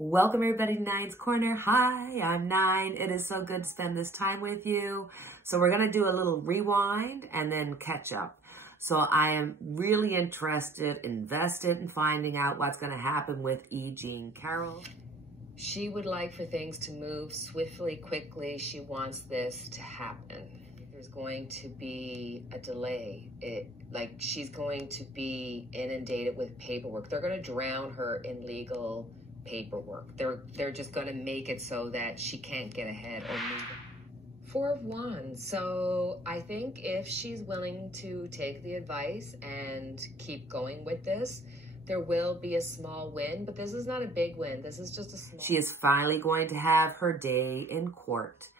Welcome everybody to Nine's Corner. Hi, I'm Nine. It is so good to spend this time with you. So we're going to do a little rewind and then catch up. So I am really invested in finding out what's going to happen with E. Jean Carroll. She would like for things to move swiftly, quickly. She wants this to happen. There's going to be a delay. She's going to be inundated with paperwork. They're going to drown her in legal paperwork. They're just going to make it so that she can't get ahead or move. Four of Wands. So I think if she's willing to take the advice and keep going with this, there will be a small win, but this is not a big win. This is just a small. She is finally going to have her day in court.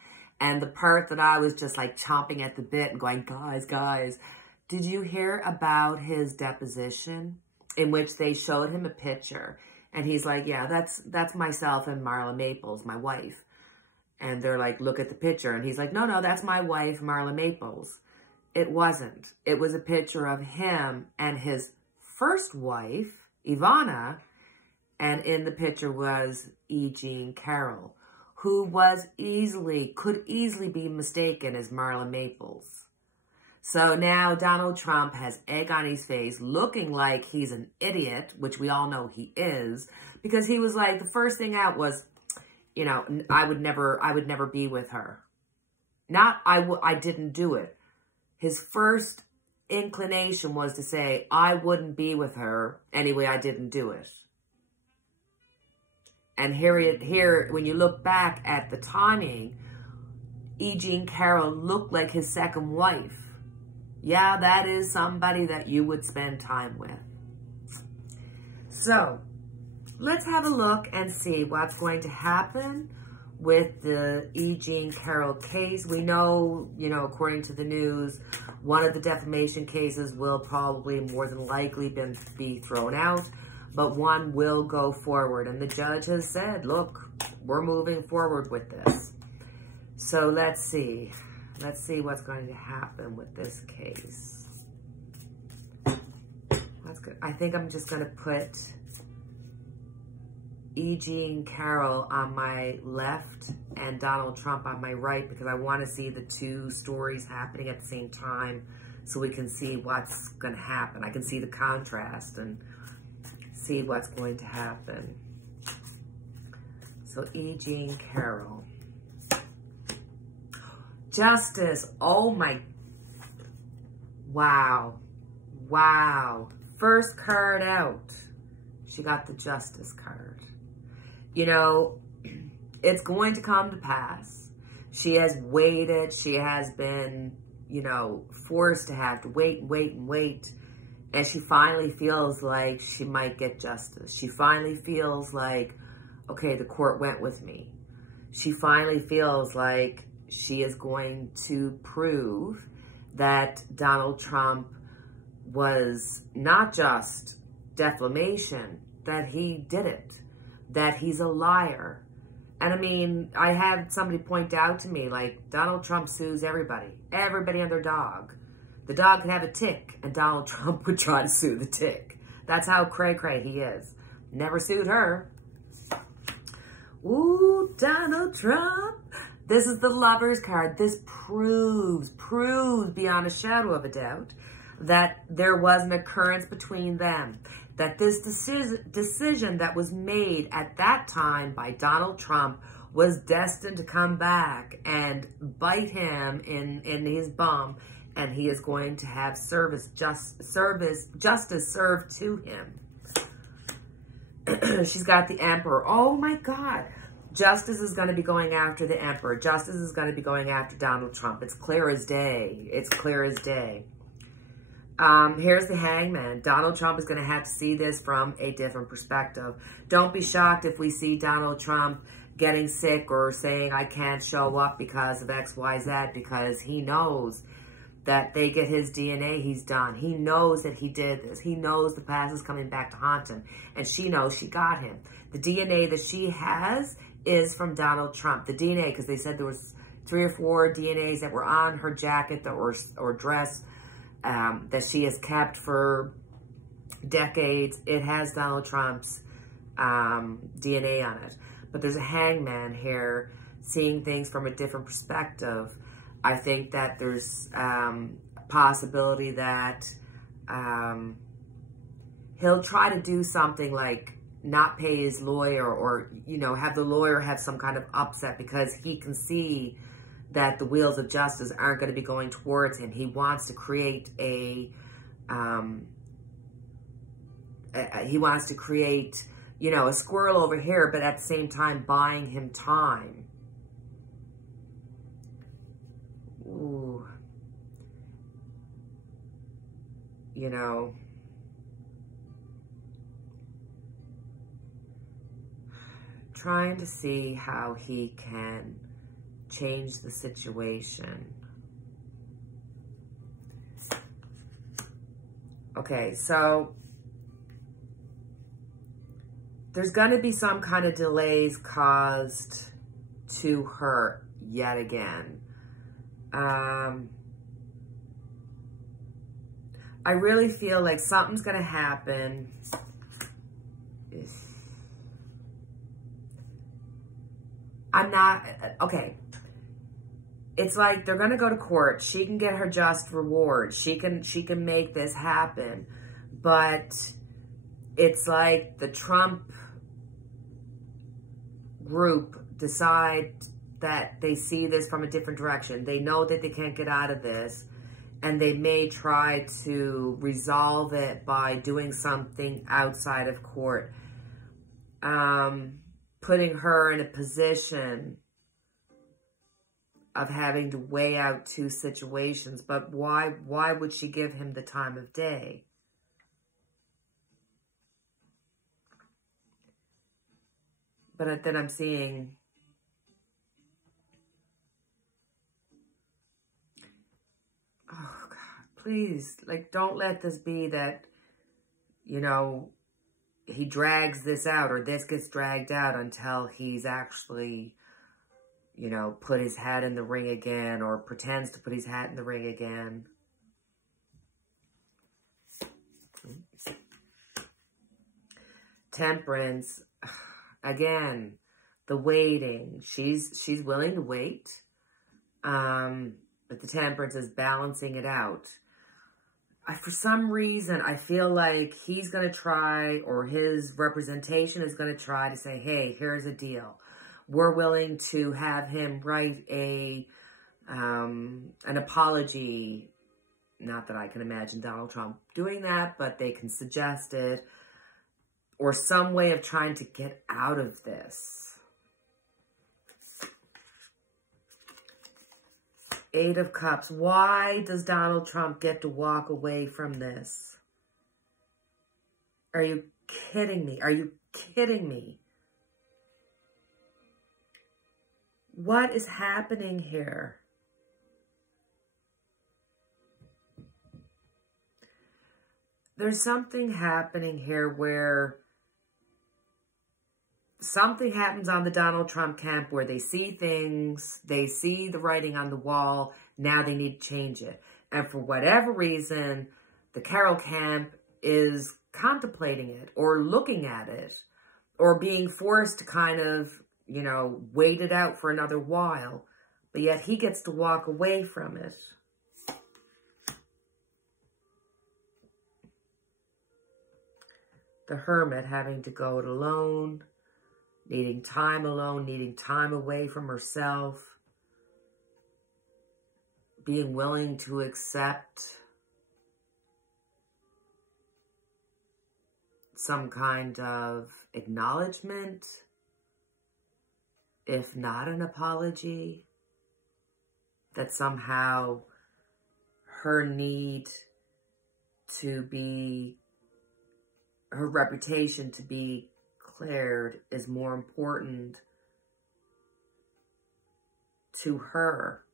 And the part that I was just like chomping at the bit and going, guys, did you hear about his deposition in which they showed him a picture? And he's like, yeah, that's myself and Marla Maples, my wife. And they're like, look at the picture. And he's like, no, that's my wife, Marla Maples. It wasn't. It was a picture of him and his first wife, Ivana. And in the picture was E. Jean Carroll, who could easily be mistaken as Marla Maples. So now Donald Trump has egg on his face, looking like he's an idiot, which we all know he is, because he was like, the first thing out was, you know, I would never be with her. Not I didn't do it. His first inclination was to say, I wouldn't be with her. Anyway, I didn't do it. And here, when you look back at the timing, E. Jean Carroll looked like his second wife. Yeah, that is somebody that you would spend time with. So, let's have a look and see what's going to happen with the E. Jean Carroll case. We know, according to the news, one of the defamation cases will probably more than likely be thrown out, but one will go forward. And the judge has said, look, we're moving forward with this. So let's see. Let's see what's going to happen with this case. That's good. I think I'm just going to put E. Jean Carroll on my left and Donald Trump on my right, because I want to see the two stories happening at the same time so we can see what's going to happen. I can see the contrast and see what's going to happen. So E. Jean Carroll. Justice. Oh my. Wow. First card out. She got the Justice card. It's going to come to pass. She has waited. She has been, forced to have to wait. And she finally feels like she might get justice. She finally feels like, okay, the court went with me. She finally feels like she is going to prove that Donald Trump was not just defamation, that he did it, that he's a liar. And I mean, I had somebody point out to me, like, Donald Trump sues everybody and their dog. The dog could have a tick, and Donald Trump would try to sue the tick. That's how cray-cray he is. Never sued her. Ooh, Donald Trump. This is the Lover's card. This proves beyond a shadow of a doubt that there was an occurrence between them. That this decision that was made at that time by Donald Trump was destined to come back and bite him in his bum, and he is going to have justice served to him. She's got the Emperor. Oh my God. Justice is going to be going after the Emperor. Justice is going to be going after Donald Trump. It's clear as day. It's clear as day. Here's the Hangman. Donald Trump is going to have to see this from a different perspective. Don't be shocked if we see Donald Trump getting sick or saying, I can't show up because of X, Y, Z, because he knows that they get his DNA, he's done. He knows that he did this. He knows the past is coming back to haunt him. And she knows she got him. The DNA that she has is from Donald Trump. The DNA, because they said there was 3 or 4 DNAs that were on her jacket or dress that she has kept for decades. It has Donald Trump's DNA on it. But there's a hangman here, seeing things from a different perspective. I think that there's a possibility that he'll try to do something like not pay his lawyer, or, you know, have the lawyer have some kind of upset because he can see that the wheels of justice aren't going to be going towards him. He wants to create you know, a squirrel over here, but at the same time buying him time. Ooh. You know, trying to see how he can change the situation. Okay, so there's going to be some kind of delays caused to her yet again. I really feel like something's going to happen. I'm not, okay. It's like they're going to go to court. She can get her just reward. She can make this happen. But it's like the Trump group decide that they see this from a different direction. They know that they can't get out of this, and they may try to resolve it by doing something outside of court. Putting her in a position of having to weigh out two situations. But why would she give him the time of day? But then I'm seeing, oh God, please, like, don't let this be that, you know, he drags this out, or this gets dragged out until he's actually, you know, put his hat in the ring again, or pretends to put his hat in the ring again. Temperance, again, the waiting. She's willing to wait, but the Temperance is balancing it out. For some reason, I feel like he's going to try, or his representation is going to try to say, hey, here's a deal. We're willing to have him write an apology. Not that I can imagine Donald Trump doing that, but they can suggest it. Or some way of trying to get out of this. 8 of Cups. Why does Donald Trump get to walk away from this? Are you kidding me? Are you kidding me? What is happening here? There's something happening here where something happens on the Donald Trump camp where they see things, they see the writing on the wall, now they need to change it. And for whatever reason, the Carroll camp is contemplating it, or looking at it, or being forced to kind of, you know, wait it out for another while. But yet he gets to walk away from it. The Hermit having to go it alone. Needing time alone, needing time away from herself. Being willing to accept some kind of acknowledgement, if not an apology, that somehow her need to be, her reputation to be cleared is more important to her.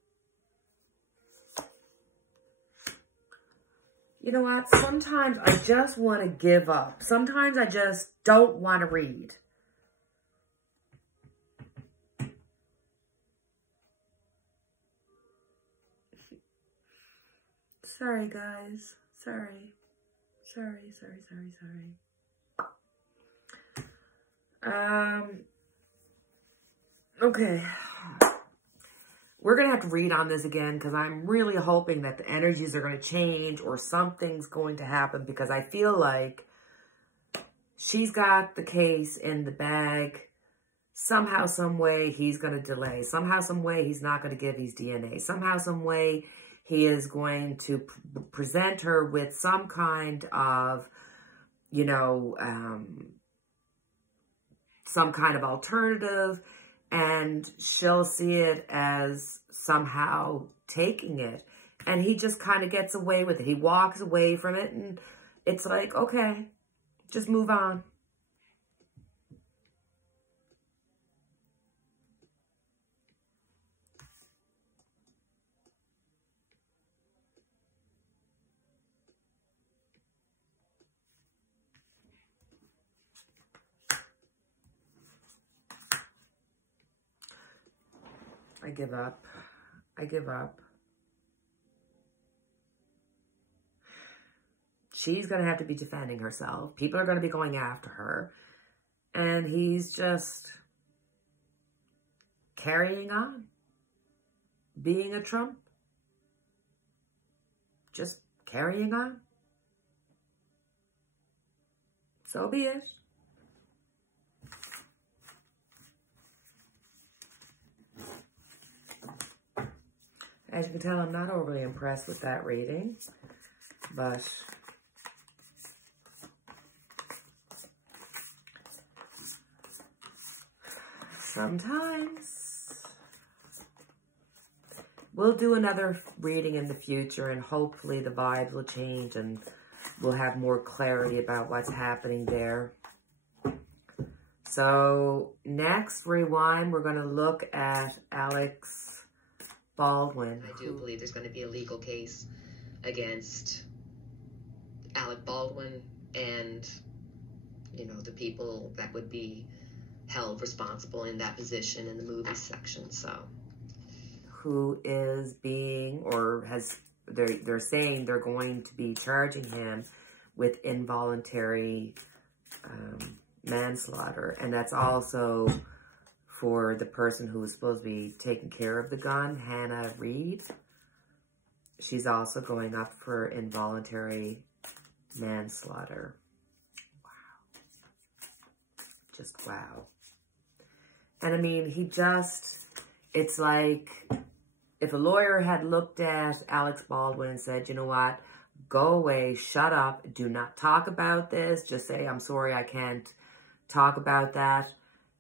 You know what? Sometimes I just want to give up. Sometimes I just don't want to read. Sorry, guys. Sorry. Okay. We're going to have to read on this again because I'm really hoping that the energies are going to change or something's going to happen, because I feel like she's got the case in the bag. Somehow, some way, he's going to delay. Somehow, some way, he's not going to give his DNA. Somehow, some way, he is going to present her with some kind of, you know, some kind of alternative, and she'll see it as somehow taking it. And he just kind of gets away with it. He walks away from it, and it's like, okay, just move on. I give up. I give up. She's going to have to be defending herself. People are going to be going after her. And he's just carrying on. Being a Trump. Just carrying on. So be it. As you can tell, I'm not overly impressed with that reading, but sometimes we'll do another reading in the future, and hopefully the vibes will change and we'll have more clarity about what's happening there. So next rewind, we're going to look at Alex Baldwin. I do believe there's going to be a legal case against Alec Baldwin and, you know, the people that would be held responsible in that position in the movie section. So, who is being, or has, they're saying they're going to be charging him with involuntary manslaughter, and that's also for the person who was supposed to be taking care of the gun, Hannah Reed. She's also going up for involuntary manslaughter. Wow. Just wow. And I mean, it's like, if a lawyer had looked at Alex Baldwin and said, you know what, go away, shut up, do not talk about this, just say, I'm sorry, I can't talk about that,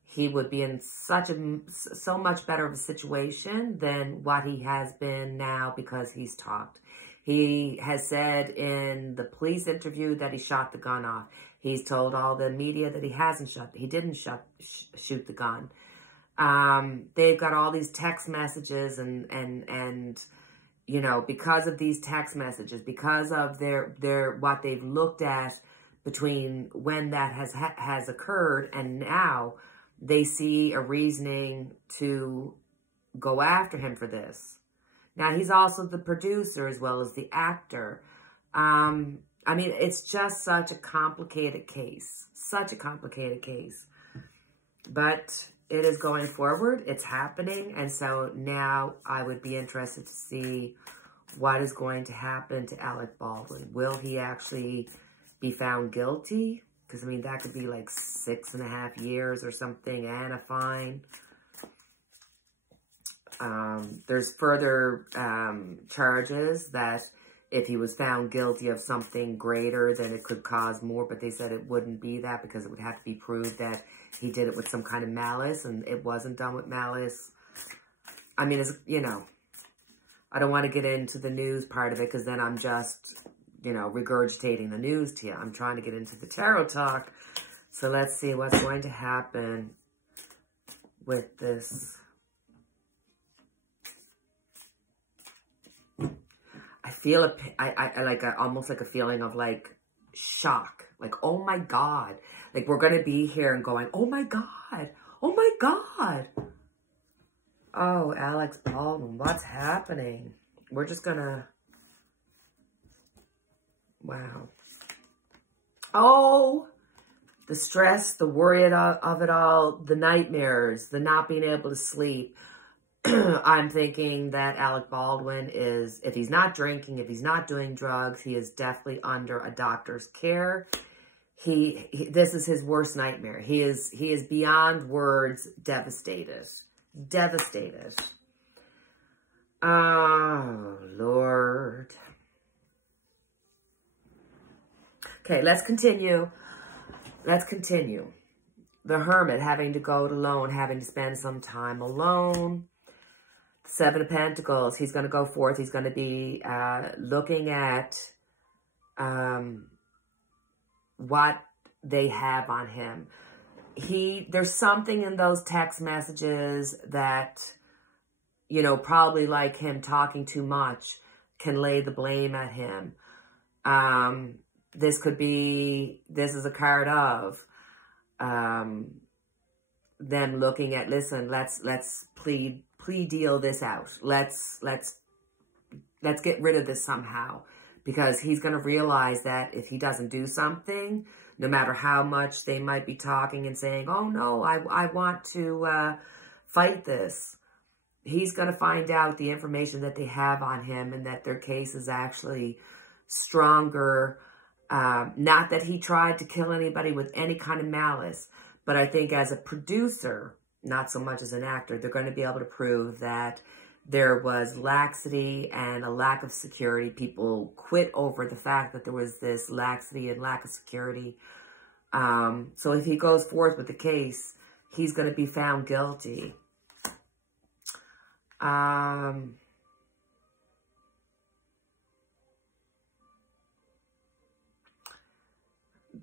he would be in so much better of a situation than what he has been now, because he's talked. He has said in the police interview that he shot the gun off. He's told all the media that he didn't shoot the gun. They've got all these text messages and you know, because of these text messages, because of what they've looked at between when that has occurred and now, they see a reasoning to go after him for this. Now, he's also the producer as well as the actor. I mean, it's just such a complicated case. Such a complicated case. But it is going forward. It's happening. And so now I would be interested to see what is going to happen to Alec Baldwin. Will he actually be found guilty? Because, I mean, that could be like 6.5 years or something, and a fine. There's further charges that if he was found guilty of something greater, then it could cause more. But they said it wouldn't be that, because it would have to be proved that he did it with some kind of malice, and it wasn't done with malice. I mean, it's, you know, I don't want to get into the news part of it, because then I'm just, you know, regurgitating the news to you. I'm trying to get into the tarot talk. So let's see what's going to happen with this. I feel almost like a feeling of like shock. Like, oh my God. Like, we're going to be here and going, oh my God. Oh my God. Oh, Alex Baldwin, what's happening? We're just going to... Wow. Oh, The stress, the worry of it all, the nightmares, the not being able to sleep. I'm thinking that Alec Baldwin is, if he's not drinking, if he's not doing drugs, he is definitely under a doctor's care. This is his worst nightmare. He is beyond words devastated. Devastated. Oh, Lord. Okay, let's continue. Let's continue. The Hermit, having to go alone, having to spend some time alone. Seven of Pentacles, he's going to go forth. He's going to be looking at what they have on him. There's something in those text messages that, you know, probably like him talking too much, can lay the blame at him. This is a card of them looking at, listen, let's plea deal this out. Let's get rid of this somehow, because he's going to realize that if he doesn't do something, no matter how much they might be talking and saying, oh no, I want to fight this, he's going to find out the information that they have on him and that their case is actually stronger. Not that he tried to kill anybody with any kind of malice, but I think as a producer, not so much as an actor, they're going to be able to prove that there was laxity and a lack of security. People quit over the fact that there was this laxity and lack of security. So if he goes forth with the case, he's going to be found guilty.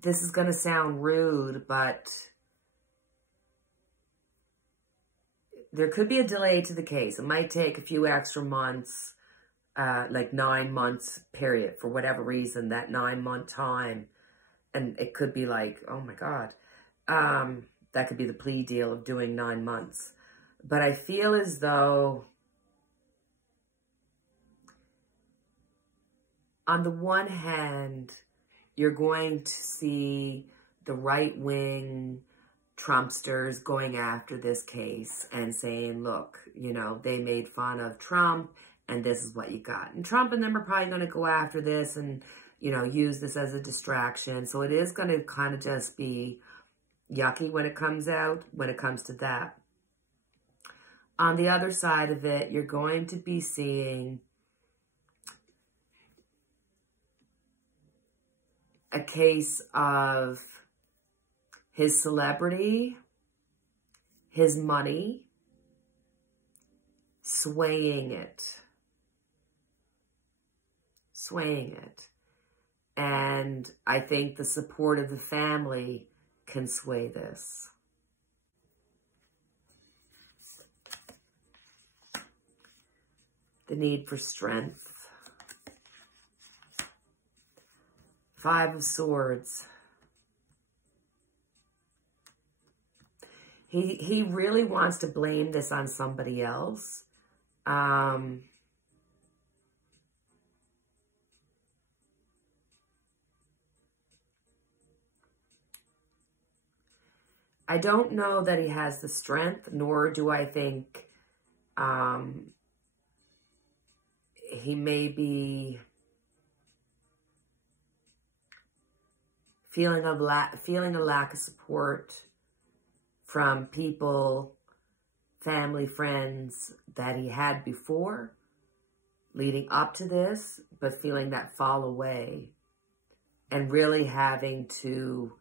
This is going to sound rude, but there could be a delay to the case. It might take a few extra months, like 9 months period, for whatever reason, that 9-month time. And it could be like, oh my God, that could be the plea deal of doing 9 months. But I feel as though, on the one hand, you're going to see the right-wing Trumpsters going after this case and saying, look, you know, they made fun of Trump and this is what you got. And Trump and them are probably going to go after this and, you know, use this as a distraction. So it is going to kind of just be yucky when it comes out, when it comes to that. On the other side of it, you're going to be seeing a case of his celebrity, his money, swaying it. And I think the support of the family can sway this. The need for strength. 5 of Swords. He really wants to blame this on somebody else. I don't know that he has the strength, nor do I think he may be feeling a lack of support from people, family, friends that he had before, leading up to this, but feeling that fall away and really having to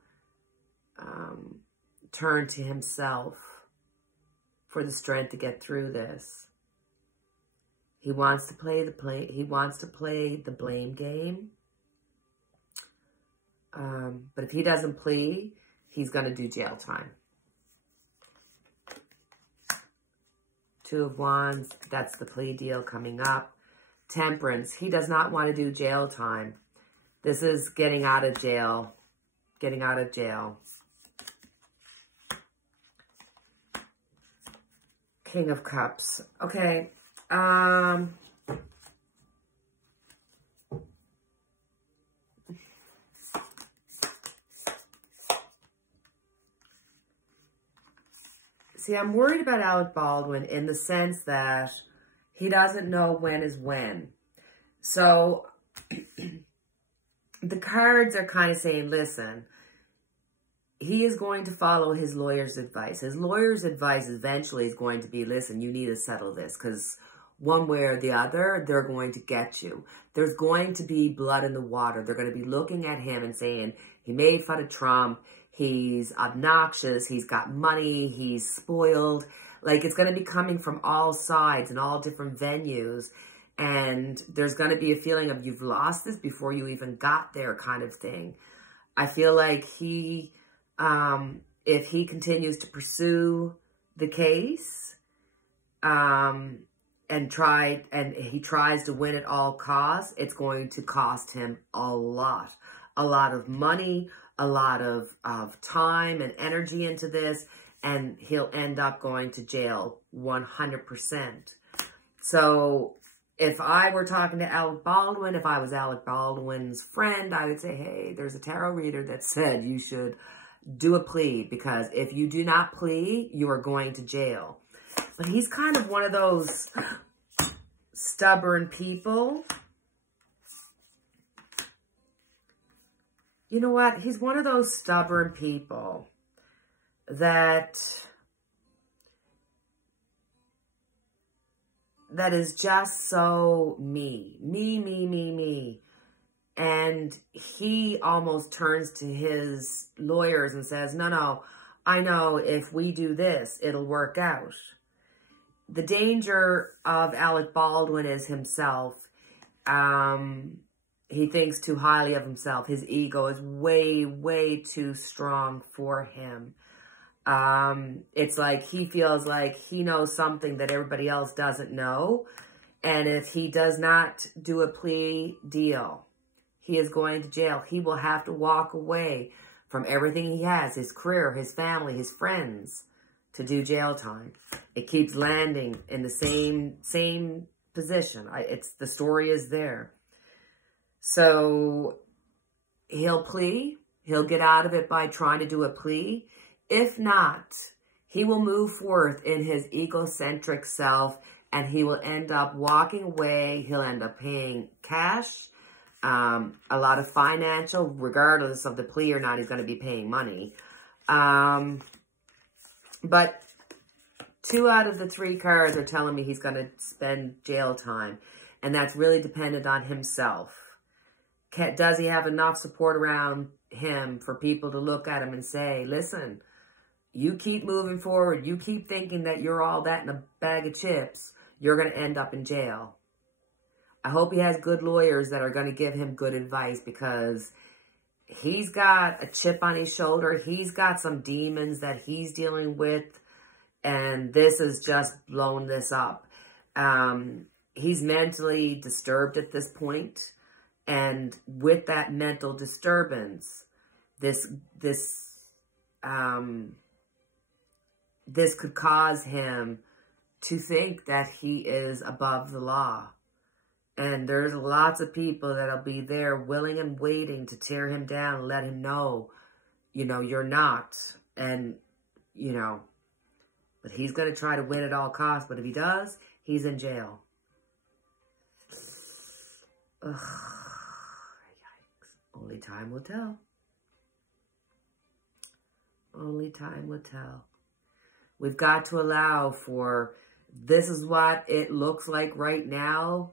turn to himself for the strength to get through this. He wants to play the blame game. But if he doesn't plea, he's going to do jail time. 2 of Wands, that's the plea deal coming up. Temperance, he does not want to do jail time. This is getting out of jail. Getting out of jail. King of Cups. Okay. See, I'm worried about Alec Baldwin in the sense that he doesn't know when is when. So the cards are kind of saying, listen, he is going to follow his lawyer's advice. His lawyer's advice eventually is going to be, listen, you need to settle this because one way or the other, they're going to get you. There's going to be blood in the water. They're going to be looking at him and saying, he made fun of Trump. He's obnoxious. He's got money. He's spoiled. Like, it's going to be coming from all sides and all different venues. And there's going to be a feeling of you've lost this before you even got there kind of thing. I feel like he, if he continues to pursue the case, and he tries to win at all costs, it's going to cost him a lot of money, a lot of time and energy into this, and he'll end up going to jail 100%. So if I were talking to Alec Baldwin, if I was Alec Baldwin's friend, I would say, hey, there's a tarot reader that said you should do a plea, because if you do not plea, you are going to jail. But he's kind of one of those stubborn people. You know what? He's one of those stubborn people that is just so me. And he almost turns to his lawyers and says, no, I know if we do this, it'll work out. The danger of Alec Baldwin is himself. He thinks too highly of himself. His ego is way too strong for him. It's like he feels like he knows something that everybody else doesn't know. And if he does not do a plea deal, he is going to jail. He will have to walk away from everything he has, his career, his family, his friends, to do jail time. It keeps landing in the same position. The story is there. So he'll plea. He'll get out of it by trying to do a plea. If not, he will move forth in his egocentric self, and he will end up walking away. He'll end up paying cash, a lot of financial, regardless of the plea or not, he's going to be paying money. But 2 out of the 3 cards are telling me he's going to spend jail time. And that's really dependent on himself. Does he have enough support around him for people to look at him and say, listen, you keep moving forward. You keep thinking that you're all that in a bag of chips. You're going to end up in jail. I hope he has good lawyers that are going to give him good advice, because he's got a chip on his shoulder. He's got some demons that he's dealing with, and this has just blown this up. He's mentally disturbed at this point, and with that mental disturbance, this could cause him to think that he is above the law. And there's lots of people that'll be there willing and waiting to tear him down and let him know, you're not. And, but he's going to try to win at all costs. But if he does, he's in jail. Ugh. Yikes. Only time will tell. Only time will tell. We've got to allow for, this is what it looks like right now.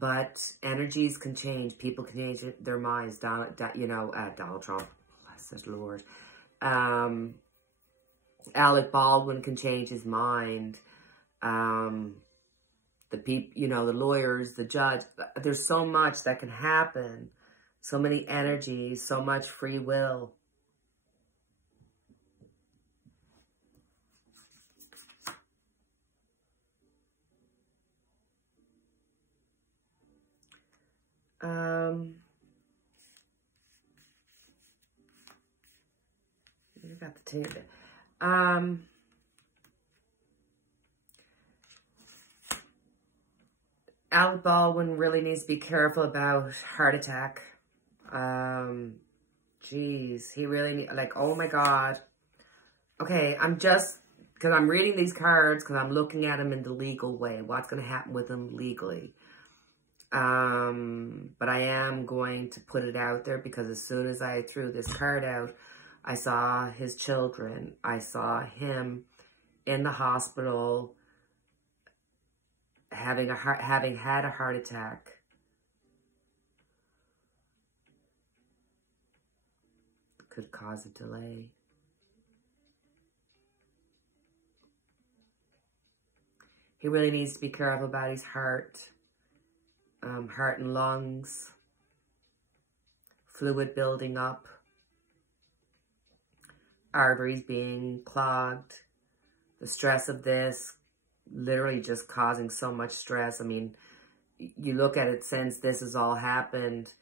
But energies can change. People can change their minds. Donald Trump, bless his Lord. Alec Baldwin can change his mind. The lawyers, the judge. There's so much that can happen. So many energies, so much free will. You got the tape there. Alec Baldwin really needs to be careful about heart attack. Geez, he really oh my God. Okay, I'm just because I'm reading these cards because I'm looking at them in the legal way. What's going to happen with them legally. But I am going to put it out there because as soon as I threw this card out, I saw his children. I saw him in the hospital having had a heart attack. Could cause a delay. He really needs to be careful about his heart. Heart and lungs. Fluid building up. Arteries being clogged. The stress of this literally just causing so much stress. I mean, you look at it since this has all happened,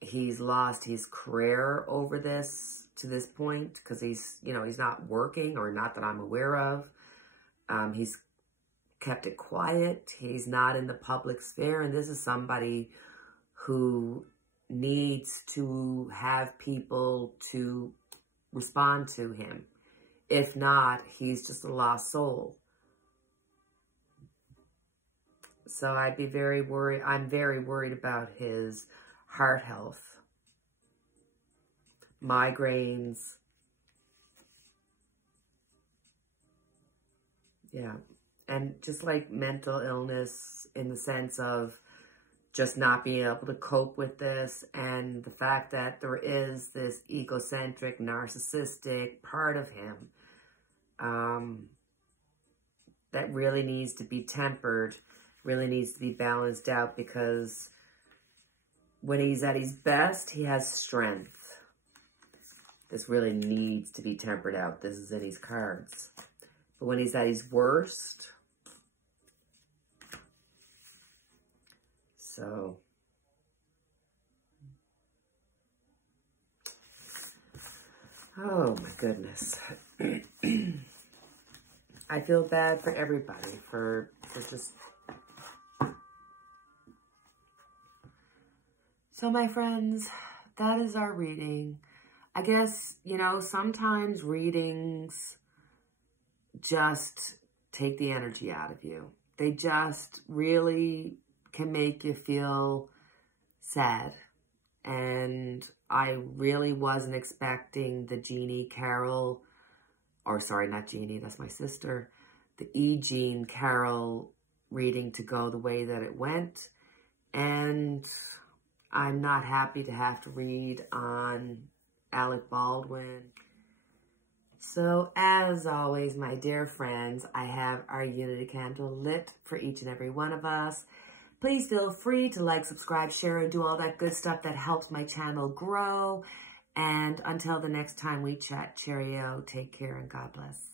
he's lost his career over this to this point because he's, you know, he's not working, or not that I'm aware of. He's kept it quiet. He's not in the public sphere, and this is somebody who needs to have people to respond to him. If not, he's just a lost soul. So I'd be very worried. I'm very worried about his heart health, migraines. Yeah. And just like mental illness in the sense of just not being able to cope with this, and the fact that there is this egocentric, narcissistic part of him that really needs to be tempered, really needs to be balanced out, because when he's at his best, he has strength. This really needs to be tempered out. This is in his cards. But when he's at his worst, so, oh my goodness. I feel bad for everybody for just... So my friends, that is our reading. I guess, you know, sometimes readings just take the energy out of you. They just really can make you feel sad. And I really wasn't expecting the Jeannie Carroll, or sorry, not Jeannie, that's my sister, the Jean Carroll reading to go the way that it went. And I'm not happy to have to read on Alec Baldwin. So, as always, my dear friends, I have our Unity candle lit for each and every one of us. Please feel free to like, subscribe, share, and do all that good stuff that helps my channel grow. And until the next time we chat, cheerio, take care, and God bless.